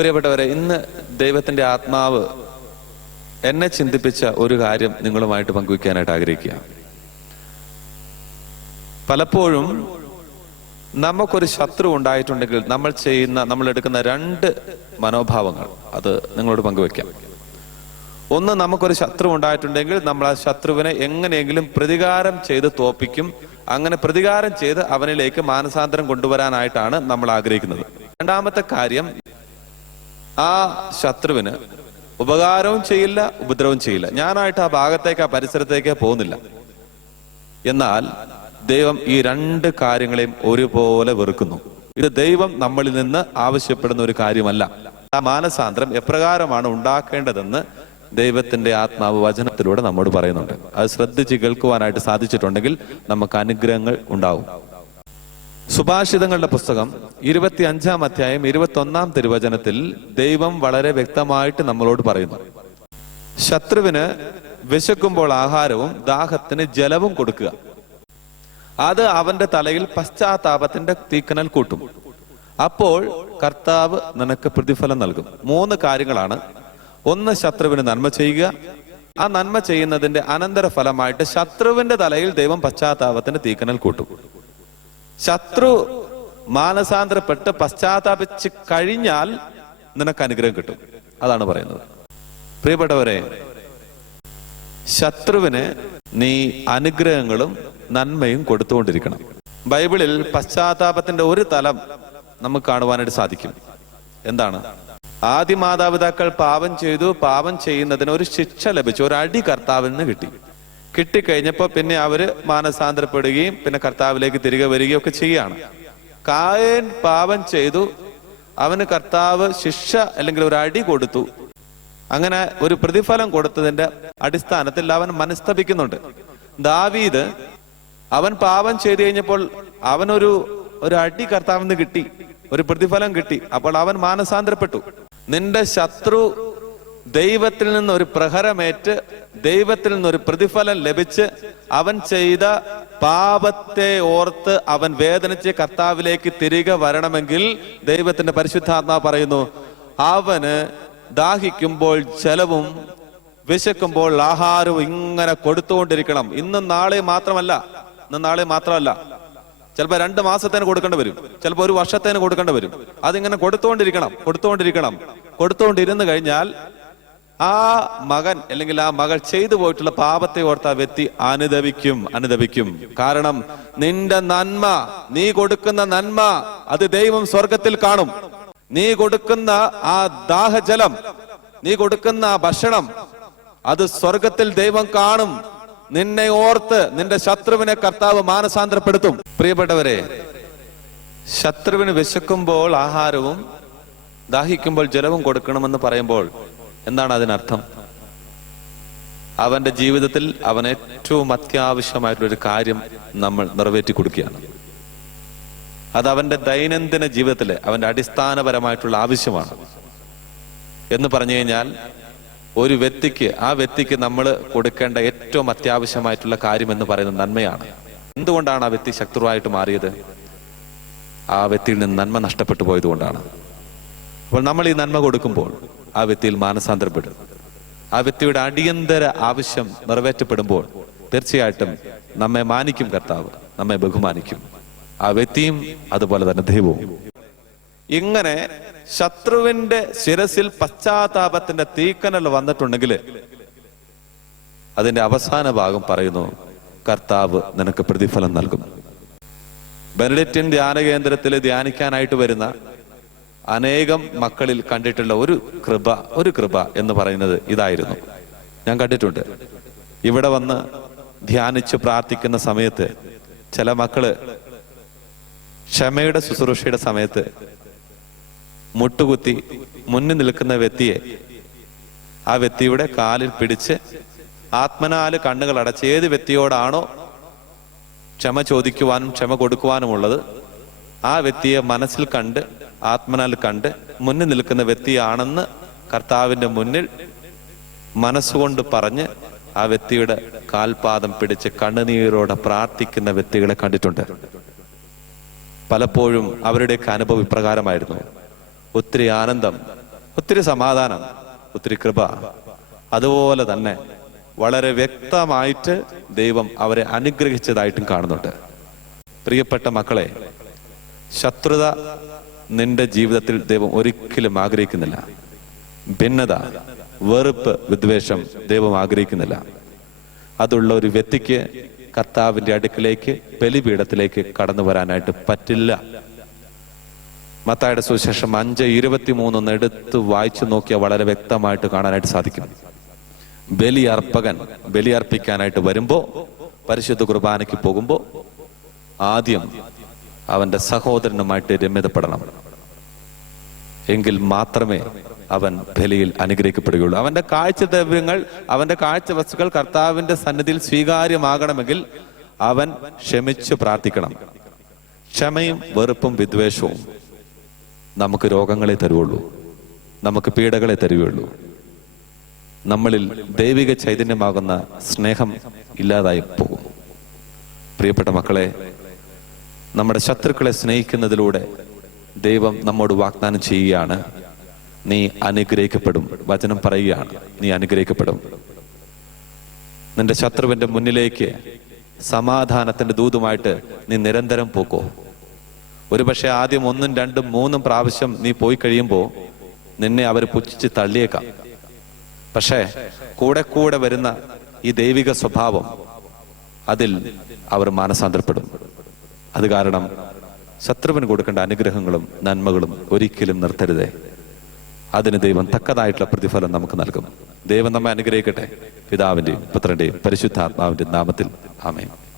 പ്രിയപ്പെട്ടവരെ ഇന്ന് ദൈവത്തിന്റെ ആത്മാവ് എന്നെ ചിന്തിപ്പിച്ച ഒരു കാര്യം നിങ്ങളുമായിട്ട് പങ്കുവയ്ക്കാനായിട്ട് ആഗ്രഹിക്കുക പലപ്പോഴും നമുക്കൊരു ശത്രു ഉണ്ടായിട്ടുണ്ടെങ്കിൽ നമ്മൾ ചെയ്യുന്ന നമ്മൾ എടുക്കുന്ന രണ്ട് മനോഭാവങ്ങൾ അത് നിങ്ങളോട് പങ്കുവെക്കാം ഒന്ന് നമുക്കൊരു ശത്രു ഉണ്ടായിട്ടുണ്ടെങ്കിൽ നമ്മൾ ആ ശത്രുവിനെ എങ്ങനെയെങ്കിലും പ്രതികാരം ചെയ്ത് തോപ്പിക്കും. അങ്ങനെ പ്രതികാരം ചെയ്ത് അവനിലേക്ക് മാനസാന്തരം കൊണ്ടുവരാനായിട്ടാണ് നമ്മൾ ആഗ്രഹിക്കുന്നത്. രണ്ടാമത്തെ കാര്യം ആ ശത്രുവിന് ഉപകാരവും ചെയ്യില്ല ഉപദ്രവവും ചെയ്യില്ല. ഞാനായിട്ട് ആ ഭാഗത്തേക്ക് ആ പരിസരത്തേക്ക് പോകുന്നില്ല. എന്നാൽ ദൈവം ഈ രണ്ട് കാര്യങ്ങളെയും ഒരുപോലെ വെറുക്കുന്നു. ഇത് ദൈവം നമ്മളിൽ നിന്ന് ആവശ്യപ്പെടുന്ന ഒരു കാര്യമല്ല. ആ മാനസാന്തരം എപ്രകാരമാണ് ഉണ്ടാക്കേണ്ടതെന്ന് ദൈവത്തിന്റെ ആത്മാവ് വചനത്തിലൂടെ നമ്മോട് പറയുന്നുണ്ട്. അത് ശ്രദ്ധിച്ച് കേൾക്കുവാനായിട്ട് സാധിച്ചിട്ടുണ്ടെങ്കിൽ നമുക്ക് അനുഗ്രഹങ്ങൾ ഉണ്ടാവും. സുഭാഷിതങ്ങളുടെ പുസ്തകം ഇരുപത്തി അഞ്ചാം അധ്യായം ഇരുപത്തി ഒന്നാം തിരുവചനത്തിൽ ദൈവം വളരെ വ്യക്തമായിട്ട് നമ്മളോട് പറയുന്നു. ശത്രുവിന് വിശക്കുമ്പോൾ ആഹാരവും ദാഹത്തിന് ജലവും കൊടുക്കുക. അത് അവന്റെ തലയിൽ പശ്ചാത്താപത്തിന്റെ തീക്കനൽ കൂട്ടും. അപ്പോൾ കർത്താവ് നിനക്ക് പ്രതിഫലം നൽകും. മൂന്ന് കാര്യങ്ങളാണ്. ഒന്ന് ശത്രുവിന് നന്മ ചെയ്യുക. ആ നന്മ ചെയ്യുന്നതിന്റെ അനന്തര ഫലമായിട്ട് ശത്രുവിന്റെ തലയിൽ ദൈവം പശ്ചാത്താപത്തിന്റെ തീക്കനൽ കൂട്ടും. ശത്രു മാനസാന്തരപ്പെട്ട് പശ്ചാത്താപിച്ച് കഴിഞ്ഞാൽ നിനക്ക് അനുഗ്രഹം കിട്ടും. അതാണ് പറയുന്നത്. പ്രിയപ്പെട്ടവരെ ശത്രുവിന് നീ അനുഗ്രഹങ്ങളും നന്മയും കൊടുത്തുകൊണ്ടിരിക്കണം. ബൈബിളിൽ പശ്ചാത്താപത്തിന്റെ ഒരു തലം നമുക്ക് കാണുവാനായിട്ട് സാധിക്കും. എന്താണ്? ആദ്യ മാതാപിതാക്കൾ പാപം ചെയ്തു പാപം ചെയ്യുന്നതിന് ഒരു ശിക്ഷ ലഭിച്ചു ഒരു അടി കർത്താവിന് കിട്ടി. കിട്ടിക്കഴിഞ്ഞപ്പോ പിന്നെ അവർ മാനസാന്തരപ്പെടുകയും പിന്നെ കർത്താവിലേക്ക് തിരികെ വരികയും ഒക്കെ ചെയ്യുകയാണ്. കായൻ പാപം ചെയ്തു. അവന് കർത്താവ് ശിക്ഷ അല്ലെങ്കിൽ ഒരു അടി കൊടുത്തു. അങ്ങനെ ഒരു പ്രതിഫലം കൊടുത്തതിന്റെ അടിസ്ഥാനത്തിൽ അവൻ മനസ്തപിക്കുന്നുണ്ട്. ദാവീദ് അവൻ പാപം ചെയ്തു കഴിഞ്ഞപ്പോൾ അവനൊരു ഒരു അടി കർത്താവിന് കിട്ടി. ഒരു പ്രതിഫലം കിട്ടി. അപ്പോൾ അവൻ മാനസാന്തരപ്പെട്ടു. നിന്റെ ശത്രു ദൈവത്തിൽ നിന്ന് ഒരു പ്രഹരമേറ്റ് ദൈവത്തിൽ നിന്ന് ഒരു പ്രതിഫലം ലഭിച്ച് അവൻ ചെയ്ത പാപത്തെ ഓർത്ത് അവൻ വേദനിച്ച് കർത്താവിലേക്ക് തിരികെ വരണമെങ്കിൽ ദൈവത്തിന്റെ പരിശുദ്ധാത്മാ പറയുന്നു അവന് ദാഹിക്കുമ്പോൾ ജലവും വിശക്കുമ്പോൾ ആഹാരവും ഇങ്ങനെ കൊടുത്തുകൊണ്ടിരിക്കണം. ഇന്നും നാളെ മാത്രമല്ല ഇന്നും നാളെ മാത്രമല്ല. ചിലപ്പോൾ രണ്ട് മാസത്തേന് കൊടുക്കേണ്ടി വരും ചിലപ്പോൾ ഒരു വർഷത്തേന് കൊടുക്കേണ്ടി വരും. അതിങ്ങനെ കൊടുത്തുകൊണ്ടിരിക്കണം കൊടുത്തുകൊണ്ടിരിക്കണം. കൊടുത്തുകൊണ്ടിരുന്നു കഴിഞ്ഞാൽ ആ മകൻ അല്ലെങ്കിൽ ആ മകൾ ചെയ്തു പോയിട്ടുള്ള പാപത്തെ ഓർത്ത് ആ വ്യക്തി അനുദവിക്കും അനുദവിക്കും കാരണം നിന്റെ നന്മ നീ കൊടുക്കുന്ന നന്മ അത് ദൈവം സ്വർഗത്തിൽ കാണും. നീ കൊടുക്കുന്ന ആ ദാഹജലം നീ കൊടുക്കുന്ന ആ ഭക്ഷണം അത് സ്വർഗത്തിൽ ദൈവം കാണും. നിന്നെ ഓർത്ത് നിന്റെ ശത്രുവിനെ കർത്താവ് മാനസാന്തരപ്പെടുത്തും. പ്രിയപ്പെട്ടവരെ ശത്രുവിന് വിശക്കുമ്പോൾ ആഹാരവും ദാഹിക്കുമ്പോൾ ജലവും കൊടുക്കണമെന്ന് പറയുമ്പോൾ എന്താണ് അതിനർത്ഥം? അവന്റെ ജീവിതത്തിൽ അവൻ ഏറ്റവും അത്യാവശ്യമായിട്ടുള്ള ഒരു കാര്യം നമ്മൾ നിറവേറ്റി കൊടുക്കുകയാണ്. അത് അവന്റെ ദൈനംദിന ജീവിതത്തിലെ അവന്റെ അടിസ്ഥാനപരമായിട്ടുള്ള ആവശ്യമാണ്. എന്ന് പറഞ്ഞു കഴിഞ്ഞാൽ ഒരു വ്യക്തിക്ക് ആ വ്യക്തിക്ക് നമ്മൾ കൊടുക്കേണ്ട ഏറ്റവും അത്യാവശ്യമായിട്ടുള്ള കാര്യം എന്ന് പറയുന്നത് നന്മയാണ്. എന്തുകൊണ്ടാണ് ആ വ്യക്തി ശത്രുവായിട്ട് മാറിയത്? ആ വ്യക്തിയിൽ നിന്ന് നന്മ നഷ്ടപ്പെട്ടു പോയതുകൊണ്ടാണ്. അപ്പോൾ നമ്മൾ ഈ നന്മ കൊടുക്കുമ്പോൾ ആ വ്യക്തിയിൽ മാനസാന്തരപ്പെടും. ആ വ്യക്തിയുടെ അടിയന്തര ആവശ്യം നിറവേറ്റപ്പെടുമ്പോൾ തീർച്ചയായിട്ടും നമ്മെ മാനിക്കും കർത്താവ് നമ്മെ ബഹുമാനിക്കും. ആ വ്യക്തിയും അതുപോലെ തന്നെ ദൈവവും. ഇങ്ങനെ ശത്രുവിന്റെ ശിരസിൽ പശ്ചാത്താപത്തിന്റെ തീക്കനൽ വന്നിട്ടുണ്ടെങ്കിൽ അതിന്റെ അവസാന ഭാഗം പറയുന്നു കർത്താവ് നിനക്ക് പ്രതിഫലം നൽകും ബെനഡിറ്റിൻ ധ്യാന കേന്ദ്രത്തിൽ ധ്യാനിക്കാനായിട്ട് വരുന്ന അനേകം മക്കളിൽ കണ്ടിട്ടുള്ള ഒരു കൃപ ഒരു കൃപ എന്ന് പറയുന്നത് ഇതായിരുന്നു. ഞാൻ കണ്ടിട്ടുണ്ട്. ഇവിടെ വന്ന് ധ്യാനിച്ച് പ്രാർത്ഥിക്കുന്ന സമയത്ത് ചില മക്കൾ ക്ഷമയുടെ ശുശ്രൂഷയുടെ സമയത്ത് മുട്ടുകുത്തി മുന്നിൽ നിൽക്കുന്ന വ്യക്തിയെ ആ വ്യക്തിയുടെ കാലിൽ പിടിച്ച് ആത്മനാല് കണ്ണുകൾ അടച്ച് ഏത് വ്യക്തിയോടാണോ ക്ഷമ ചോദിക്കുവാനും ക്ഷമ കൊടുക്കുവാനുമുള്ളത് ആ വ്യക്തിയെ മനസ്സിൽ കണ്ട് ആത്മനാൽ കണ്ട് മുന്നിൽ നിൽക്കുന്ന വ്യക്തിയാണെന്ന് കർത്താവിന്റെ മുന്നിൽ മനസ്സുകൊണ്ട് പറഞ്ഞ് ആ വ്യക്തിയുടെ കാൽപാദം പിടിച്ച് കണ്ണുനീരോടെ പ്രാർത്ഥിക്കുന്ന വ്യക്തികളെ കണ്ടിട്ടുണ്ട്. പലപ്പോഴും അവരുടെയൊക്കെ അനുഭവം ഇപ്രകാരമായിരുന്നു. ഒത്തിരി ആനന്ദം ഒത്തിരി സമാധാനം ഒത്തിരി കൃപ. അതുപോലെ തന്നെ വളരെ വ്യക്തമായിട്ട് ദൈവം അവരെ അനുഗ്രഹിച്ചതായിട്ടും കാണുന്നുണ്ട്. പ്രിയപ്പെട്ട മക്കളെ ശത്രുത നിന്റെ ജീവിതത്തിൽ ദൈവം ഒരിക്കലും ആഗ്രഹിക്കുന്നില്ല. ഭിന്നത വെറുപ്പ് വിദ്വേഷം ദൈവം ആഗ്രഹിക്കുന്നില്ല. അതുള്ള ഒരു വ്യക്തിക്ക് കർത്താവിന്റെ അടുക്കിലേക്ക് ബലിപീഠത്തിലേക്ക് കടന്നു വരാനായിട്ട് പറ്റില്ല. മത്തായുടെ സുവിശേഷം അഞ്ച് ഇരുപത്തി മൂന്നൊന്ന് എടുത്ത് വായിച്ചു നോക്കിയാൽ വളരെ വ്യക്തമായിട്ട് കാണാനായിട്ട് സാധിക്കും. ബലിയർപ്പകൻ ബലിയർപ്പിക്കാനായിട്ട് ബലി അർപ്പിക്കാനായിട്ട് വരുമ്പോ പരിശുദ്ധ കുർബാനയ്ക്ക് പോകുമ്പോ ആദ്യം അവന്റെ സഹോദരനുമായിട്ട് രമ്യതപ്പെടണം. എങ്കിൽ മാത്രമേ അവൻ ബലിയിൽ അനുഗ്രഹിക്കപ്പെടുകയുള്ളൂ. അവന്റെ കാഴ്ച ദ്രവ്യങ്ങൾ അവന്റെ കാഴ്ച വസ്തുക്കൾ കർത്താവിന്റെ സന്നിധിയിൽ സ്വീകാര്യമാകണമെങ്കിൽ അവൻ ക്ഷമിച്ചു പ്രാർത്ഥിക്കണം. ക്ഷമയും വെറുപ്പും വിദ്വേഷവും നമുക്ക് രോഗങ്ങളെ തരുവുള്ളൂ നമുക്ക് പീഡകളെ തരുകയുള്ളൂ. നമ്മളിൽ ദൈവിക ചൈതന്യമാകുന്ന സ്നേഹം ഇല്ലാതായി പോകും. പ്രിയപ്പെട്ട മക്കളെ നമ്മുടെ ശത്രുക്കളെ സ്നേഹിക്കുന്നതിലൂടെ ദൈവം നമ്മോട് വാഗ്ദാനം ചെയ്യുകയാണ്. നീ അനുഗ്രഹിക്കപ്പെടും. വചനം പറയുകയാണ്. നീ അനുഗ്രഹിക്കപ്പെടും. നിന്റെ ശത്രുവിന്റെ മുന്നിലേക്ക് സമാധാനത്തിന്റെ ദൂതുമായിട്ട് നീ നിരന്തരം പോക്കോ. ഒരുപക്ഷെ ആദ്യം ഒന്നും രണ്ടും മൂന്നും പ്രാവശ്യം നീ പോയി കഴിയുമ്പോൾ നിന്നെ അവർ പുച്ഛിച്ച് തള്ളിയേക്കാം. പക്ഷേ കൂടെ കൂടെ വരുന്ന ഈ ദൈവിക സ്വഭാവം അതിൽ അവർ മാനസാന്തരപ്പെടും. അത് കാരണം ശത്രുവിന് കൊടുക്കേണ്ട അനുഗ്രഹങ്ങളും നന്മകളും ഒരിക്കലും നിർത്തരുതേ. അതിന് ദൈവം തക്കതായിട്ടുള്ള പ്രതിഫലം നമുക്ക് നൽകും. ദൈവം നമ്മെ അനുഗ്രഹിക്കട്ടെ. പിതാവിന്റെയും പുത്രന്റെയും പരിശുദ്ധാത്മാവിന്റെയും നാമത്തിൽ. ആമേൻ.